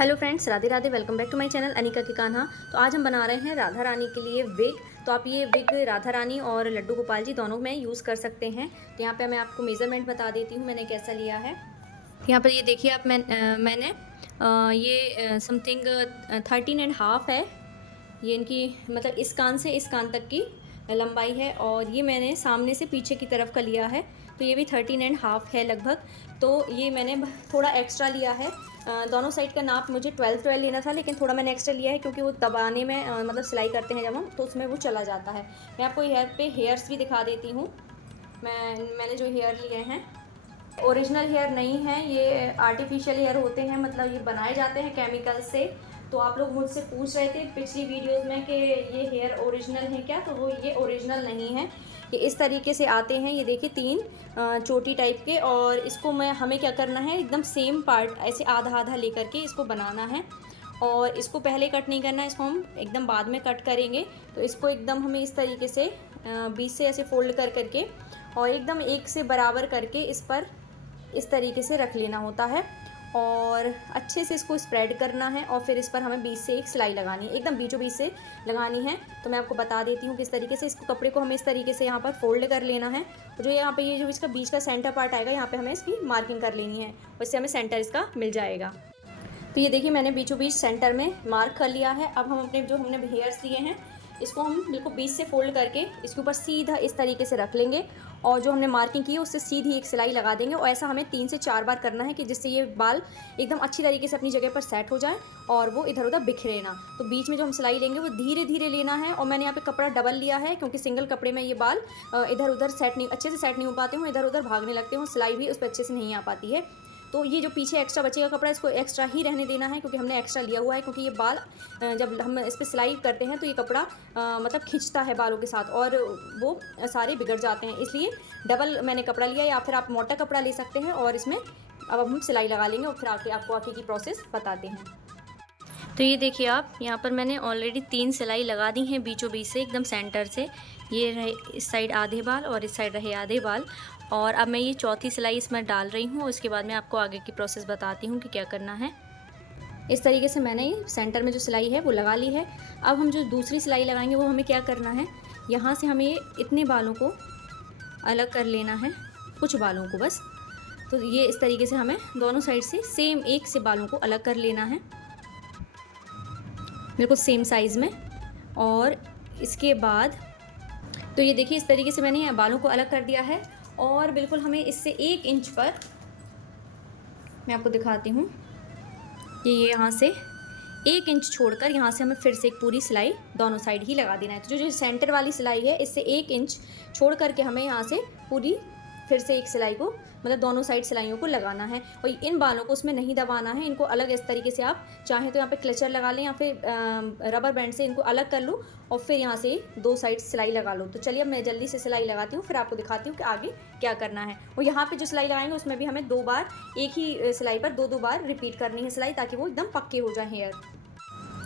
Hello friends, Radhe Radhe. Welcome back to my channel Anika की कान्हा। तो आज हम बना रहे हैं राधा रानी के लिए विग। तो आप ये विग राधा रानी और लड्डू गोपाल जी दोनों में यूज़ कर सकते हैं। तो यहाँ पे मैं आपको मेज़रमेंट बता देती हूँ मैंने कैसा लिया है। यहाँ पर ये देखिए आप मैंने ये समथिंग 13.5 है। ये इनकी मतलब इस कान से इस कान तक की लंबाई है और ये मैंने सामने से पीछे की तरफ का लिया है। तो ये भी 13.5 है लगभग। तो ये मैंने थोड़ा एक्स्ट्रा लिया है। दोनों साइड का नाप मुझे 12 लेना था, लेकिन थोड़ा मैंने एक्स्ट्रा लिया है क्योंकि वो दबाने में मतलब सिलाई करते हैं जब हम, तो उसमें वो चला जाता है। मैं आपको हेयर पे हेयर्स भी दिखा देती हूँ। मैंने जो हेयर लिए हैं ओरिजिनल हेयर नहीं है, ये आर्टिफिशियल हेयर होते हैं, मतलब ये बनाए जाते हैं केमिकल से। तो आप लोग मुझसे पूछ रहे थे पिछली वीडियोस में कि ये हेयर ओरिजिनल है क्या, तो वो ये ओरिजिनल नहीं है। ये इस तरीके से आते हैं, ये देखिए 3 चोटी टाइप के। और इसको हमें क्या करना है, एकदम सेम पार्ट ऐसे आधा आधा लेकर के इसको बनाना है। और इसको पहले कट नहीं करना है, इसको हम एकदम बाद में कट करेंगे। तो इसको एकदम हमें इस तरीके से बीच से ऐसे फोल्ड कर करके और एकदम एक से बराबर करके इस पर इस तरीके से रख लेना होता है और अच्छे से इसको स्प्रेड करना है। और फिर इस पर हमें बीच से एक सिलाई लगानी है, एकदम बीचों बीच से लगानी है। तो मैं आपको बता देती हूँ किस तरीके से। इसको कपड़े को हमें इस तरीके से यहाँ पर फोल्ड कर लेना है। जो यहाँ पे ये जो इसका बीच का सेंटर पार्ट आएगा, यहाँ पे हमें इसकी मार्किंग कर लेनी है, उससे हमें सेंटर इसका मिल जाएगा। तो ये देखिए मैंने बीचों बीच सेंटर में मार्क कर लिया है। अब हम अपने जो हमने हेयर्स लिए हैं इसको हम बिल्कुल बीच से फोल्ड करके इसके ऊपर सीधा इस तरीके से रख लेंगे और जो हमने मार्किंग की है उससे सीधी एक सिलाई लगा देंगे। और ऐसा हमें 3 से 4 बार करना है कि जिससे ये बाल एकदम अच्छी तरीके से अपनी जगह पर सेट हो जाए और वो इधर उधर बिखरे ना। तो बीच में जो हम सिलाई लेंगे वो धीरे धीरे लेना है। और मैंने यहाँ पे कपड़ा डबल लिया है क्योंकि सिंगल कपड़े में ये बाल इधर उधर अच्छे से सेट नहीं हो पाते हों, इधर उधर भागने लगते हों, सिलाई भी उस पर अच्छे से नहीं आ पाती है। तो ये जो पीछे एक्स्ट्रा बचेगा कपड़ा, इसको एक्स्ट्रा ही रहने देना है क्योंकि हमने एक्स्ट्रा लिया हुआ है। क्योंकि ये बाल जब हम इस पर सिलाई करते हैं तो ये कपड़ा मतलब खींचता है बालों के साथ और वो सारे बिगड़ जाते हैं, इसलिए डबल मैंने कपड़ा लिया। या फिर आप मोटा कपड़ा ले सकते हैं और इसमें अब हम सिलाई लगा लेंगे और फिर आपको आगे की प्रोसेस बताते हैं। तो ये देखिए आप, यहाँ पर मैंने ऑलरेडी 3 सिलाई लगा दी हैं बीचों बीच से, एकदम सेंटर से। ये रहे इस साइड आधे बाल और इस साइड रहे आधे बाल। और अब मैं ये चौथी सिलाई इसमें डाल रही हूँ। उसके बाद मैं आपको आगे की प्रोसेस बताती हूँ कि क्या करना है। इस तरीके से मैंने ये सेंटर में जो सिलाई है वो लगा ली है। अब हम जो दूसरी सिलाई लगाएंगे वो हमें क्या करना है, यहाँ से हमें इतने बालों को अलग कर लेना है, कुछ बालों को बस। तो ये इस तरीके से हमें दोनों साइड से सेम एक से बालों को अलग कर लेना है, बिल्कुल सेम साइज़ में। और इसके बाद तो ये देखिए इस तरीके से मैंने बालों को अलग कर दिया है। और बिल्कुल हमें इससे 1 इंच पर, मैं आपको दिखाती हूँ कि ये यहाँ से 1 इंच छोड़कर यहाँ से हमें फिर से एक पूरी सिलाई दोनों साइड ही लगा देना है। तो जो सेंटर वाली सिलाई है इससे 1 इंच छोड़ करके हमें यहाँ से पूरी फिर से एक सिलाई को मतलब दोनों साइड सिलाइयों को लगाना है। और इन बालों को उसमें नहीं दबाना है, इनको अलग इस तरीके से आप चाहें तो यहाँ पे क्लचर लगा लें या फिर रबर बैंड से इनको अलग कर लो और फिर यहाँ से 2 साइड सिलाई लगा लो। तो चलिए अब मैं जल्दी से सिलाई लगाती हूँ, फिर आपको दिखाती हूँ कि आगे क्या करना है। और यहाँ पे जो सिलाई लगाएंगे उसमें भी हमें 2 बार, एक ही सिलाई पर 2 बार रिपीट करनी है सिलाई, ताकि वो एकदम पक्के हो जाए हेयर।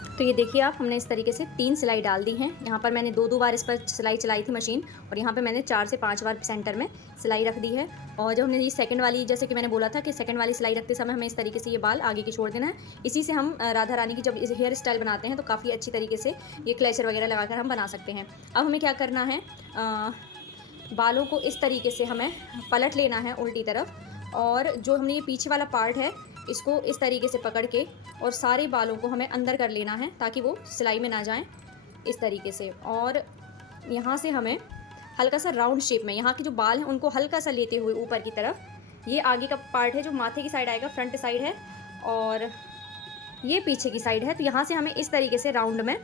तो ये देखिए आप, हमने इस तरीके से 3 सिलाई डाल दी हैं। यहाँ पर मैंने 2 बार इस पर सिलाई चलाई थी मशीन, और यहाँ पे मैंने 4 से 5 बार सेंटर में सिलाई रख दी है। और जब हमने ये सेकंड वाली, जैसे कि मैंने बोला था कि सेकंड वाली सिलाई रखते समय हमें इस तरीके से ये बाल आगे की छोड़ देना है। इसी से हम राधा रानी की जब हेयर स्टाइल बनाते हैं तो काफ़ी अच्छी तरीके से ये क्लेचर वगैरह लगाकर हम बना सकते हैं। अब हमें क्या करना है, बालों को इस तरीके से हमें पलट लेना है उल्टी तरफ। और जो हमने ये पीछे वाला पार्ट है इसको इस तरीके से पकड़ के और सारे बालों को हमें अंदर कर लेना है ताकि वो सिलाई में ना जाएं, इस तरीके से। और यहाँ से हमें हल्का सा राउंड शेप में यहाँ के जो बाल हैं उनको हल्का सा लेते हुए ऊपर की तरफ, ये आगे का पार्ट है जो माथे की साइड आएगा, फ्रंट साइड है, और ये पीछे की साइड है। तो यहाँ से हमें इस तरीके से राउंड में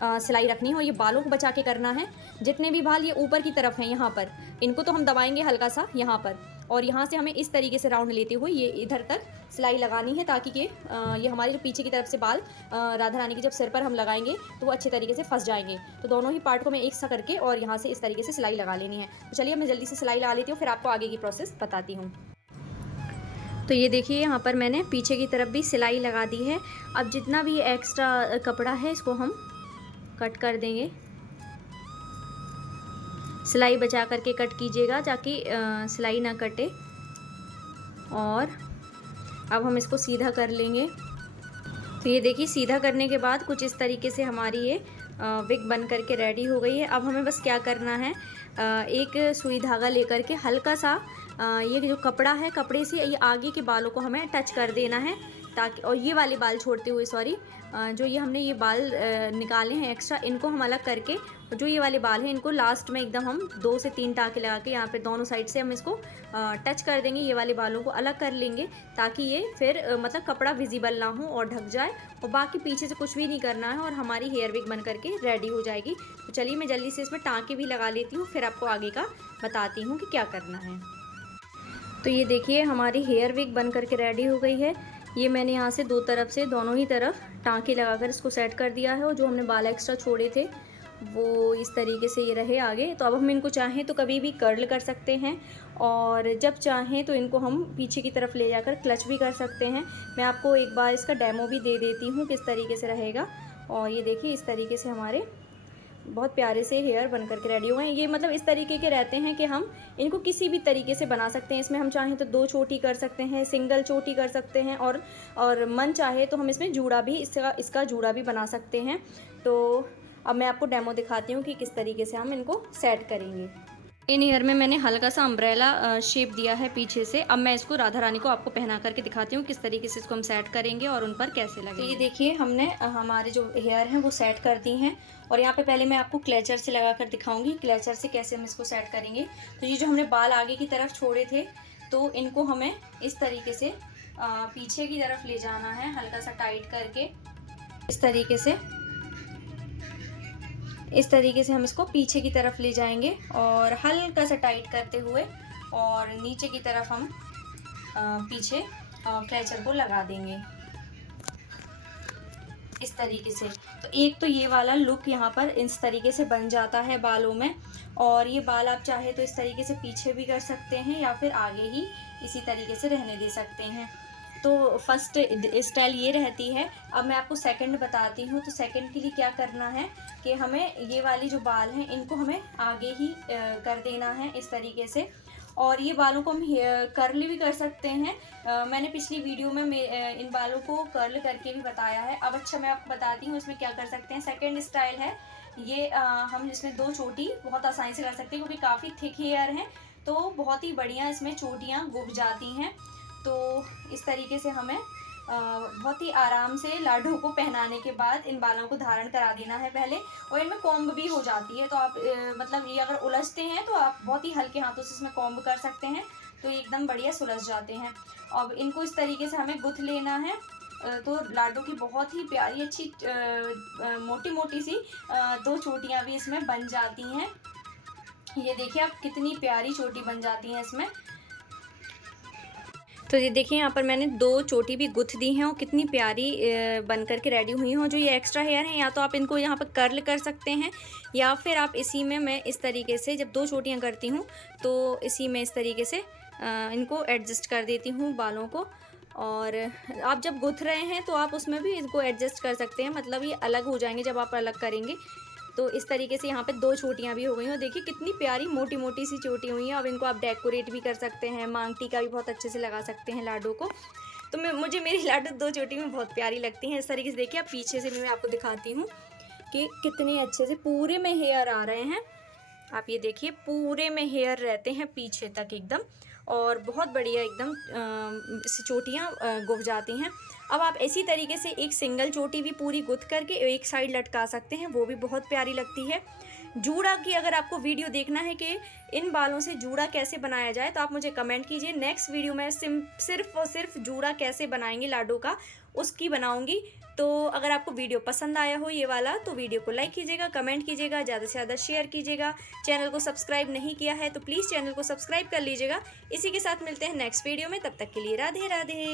सिलाई रखनी है और ये बालों को बचा के करना है। जितने भी बाल ये ऊपर की तरफ हैं यहाँ पर, इनको तो हम दबाएंगे हल्का सा यहाँ पर, और यहाँ से हमें इस तरीके से राउंड लेते हुए ये इधर तक सिलाई लगानी है, ताकि ये हमारे जो पीछे की तरफ से बाल राधा रानी की जब सिर पर हम लगाएंगे तो वो अच्छे तरीके से फंस जाएंगे। तो दोनों ही पार्ट को मैं एक सा करके और यहाँ से इस तरीके से सिलाई लगा लेनी है। तो चलिए मैं जल्दी से सिलाई लगा लेती हूँ, फिर आपको आगे की प्रोसेस बताती हूँ। तो ये देखिए यहाँ पर मैंने पीछे की तरफ भी सिलाई लगा दी है। अब जितना भी एक्स्ट्रा कपड़ा है इसको हम कट कर देंगे। सिलाई बचा करके कट कीजिएगा ताकि सिलाई ना कटे। और अब हम इसको सीधा कर लेंगे। तो ये देखिए सीधा करने के बाद कुछ इस तरीके से हमारी ये विग बन करके रेडी हो गई है। अब हमें बस क्या करना है, एक सुई धागा लेकर के हल्का सा ये जो कपड़ा है, कपड़े से ये आगे के बालों को हमें टच कर देना है, ताकि, और ये वाले बाल छोड़ते हुए, सॉरी, जो ये हमने ये बाल निकाले हैं एक्स्ट्रा, इनको हम अलग करके, जो ये वाले बाल हैं इनको लास्ट में एकदम हम 2 से 3 टाँके लगा के यहाँ पे दोनों साइड से हम इसको टच कर देंगे, ये वाले बालों को अलग कर लेंगे, ताकि ये फिर मतलब कपड़ा विजिबल ना हो और ढक जाए, और बाकी पीछे से कुछ भी नहीं करना है और हमारी हेयर विग बन करके रेडी हो जाएगी। तो चलिए मैं जल्दी से इसमें टाँके भी लगा लेती हूँ, फिर आपको आगे का बताती हूँ कि क्या करना है। तो ये देखिए हमारी हेयर विग बन करके रेडी हो गई है। ये मैंने यहाँ से दोनों ही तरफ टाँके लगाकर इसको सेट कर दिया है, और जो हमने बाल एक्स्ट्रा छोड़े थे वो इस तरीके से ये रहे आगे। तो अब हम इनको चाहें तो कभी भी कर्ल कर सकते हैं, और जब चाहें तो इनको हम पीछे की तरफ ले जाकर क्लच भी कर सकते हैं। मैं आपको एक बार इसका डेमो भी दे देती हूँ किस तरीके से रहेगा। और ये देखिए इस तरीके से हमारे बहुत प्यारे से हेयर बन करके रेडी हुए हैं। ये मतलब इस तरीके के रहते हैं कि हम इनको किसी भी तरीके से बना सकते हैं। इसमें हम चाहें तो 2 चोटी कर सकते हैं, सिंगल चोटी कर सकते हैं, और मन चाहे तो हम इसमें जूड़ा भी, इसका जूड़ा भी बना सकते हैं। तो अब मैं आपको डेमो दिखाती हूँ कि किस तरीके से हम इनको सेट करेंगे। इन हेयर में मैंने हल्का सा अम्ब्रेला शेप दिया है पीछे से। अब मैं इसको राधा रानी को आपको पहना करके दिखाती हूँ किस तरीके से इसको हम सेट करेंगे और उन पर कैसे लगेंगे। तो ये देखिए हमने हमारे जो हेयर हैं वो सेट कर दी हैं, और यहाँ पे पहले मैं आपको क्लेचर से लगा कर दिखाऊंगी क्लेचर से कैसे हम इसको सेट करेंगे। तो ये जो हमने बाल आगे की तरफ छोड़े थे, तो इनको हमें इस तरीके से पीछे की तरफ ले जाना है, हल्का सा टाइट करके इस तरीके से हम इसको पीछे की तरफ ले जाएंगे, और हल्का सा टाइट करते हुए और नीचे की तरफ हम पीछे क्लेचर को लगा देंगे इस तरीके से। तो एक तो ये वाला लुक यहाँ पर इस तरीके से बन जाता है बालों में, और ये बाल आप चाहे तो इस तरीके से पीछे भी कर सकते हैं या फिर आगे ही इसी तरीके से रहने दे सकते हैं। तो फर्स्ट स्टाइल ये रहती है। अब मैं आपको सेकंड बताती हूँ। तो सेकंड के लिए क्या करना है कि हमें ये वाली जो बाल हैं इनको हमें आगे ही कर देना है इस तरीके से, और ये बालों को हम कर्ल भी कर सकते हैं। मैंने पिछली वीडियो में इन बालों को कर्ल करके भी बताया है। अब अच्छा मैं आपको बताती हूँ इसमें क्या कर सकते हैं। सेकंड स्टाइल है ये, हम इसमें 2 चोटी बहुत आसानी से कर सकते हैं, क्योंकि काफ़ी थिक हेयर हैं तो बहुत ही बढ़िया इसमें चोटियाँ गुभ जाती हैं। तो इस तरीके से हमें बहुत ही आराम से लाडू को पहनाने के बाद इन बालों को धारण करा देना है पहले, और इनमें कॉम्ब भी हो जाती है। तो आप मतलब ये अगर उलझते हैं तो आप बहुत ही हल्के हाथों से इसमें कॉम्ब कर सकते हैं, तो एकदम बढ़िया सुलझ जाते हैं। अब इनको इस तरीके से हमें गुथ लेना है। तो लाडू की बहुत ही प्यारी अच्छी मोटी मोटी सी 2 चोटियाँ भी इसमें बन जाती हैं। ये देखिए आप कितनी प्यारी चोटी बन जाती हैं इसमें। तो ये देखिए यहाँ पर मैंने 2 चोटी भी गुथ दी हैं और कितनी प्यारी बन कर के रेडी हुई हैं। और जो ये एक्स्ट्रा हेयर हैं या तो आप इनको यहाँ पर कर्ल कर सकते हैं, या फिर आप इसी में मैं इस तरीके से जब 2 चोटियाँ करती हूँ तो इसी में इस तरीके से इनको एडजस्ट कर देती हूँ बालों को। और आप जब गुथ रहे हैं तो आप उसमें भी इसको एडजस्ट कर सकते हैं, मतलब ये अलग हो जाएंगे जब आप अलग करेंगे। तो इस तरीके से यहाँ पे 2 चोटियाँ भी हो गई हैं, और देखिए कितनी प्यारी मोटी मोटी सी चोटी हुई हैं। अब इनको आप डेकोरेट भी कर सकते हैं, मांग टीका भी बहुत अच्छे से लगा सकते हैं लाडू को। तो मुझे मेरी लाडू 2 चोटी में बहुत प्यारी लगती हैं। इस तरीके से देखिए, आप पीछे से भी मैं आपको दिखाती हूँ कि कितने अच्छे से पूरे में हेयर आ रहे हैं। आप ये देखिए पूरे में हेयर रहते हैं पीछे तक एकदम, और बहुत बढ़िया एकदम चोटियाँ गुभ जाती हैं। अब आप इसी तरीके से एक सिंगल चोटी भी पूरी गुथ करके एक साइड लटका सकते हैं, वो भी बहुत प्यारी लगती है। जूड़ा की अगर आपको वीडियो देखना है कि इन बालों से जूड़ा कैसे बनाया जाए तो आप मुझे कमेंट कीजिए। नेक्स्ट वीडियो में सिर्फ और सिर्फ जूड़ा कैसे बनाएंगे लाडू का उसकी बनाऊंगी। तो अगर आपको वीडियो पसंद आया हो ये वाला तो वीडियो को लाइक कीजिएगा, कमेंट कीजिएगा, ज़्यादा से ज़्यादा शेयर कीजिएगा। चैनल को सब्सक्राइब नहीं किया है तो प्लीज़ चैनल को सब्सक्राइब कर लीजिएगा। इसी के साथ मिलते हैं नेक्स्ट वीडियो में, तब तक के लिए राधे राधे।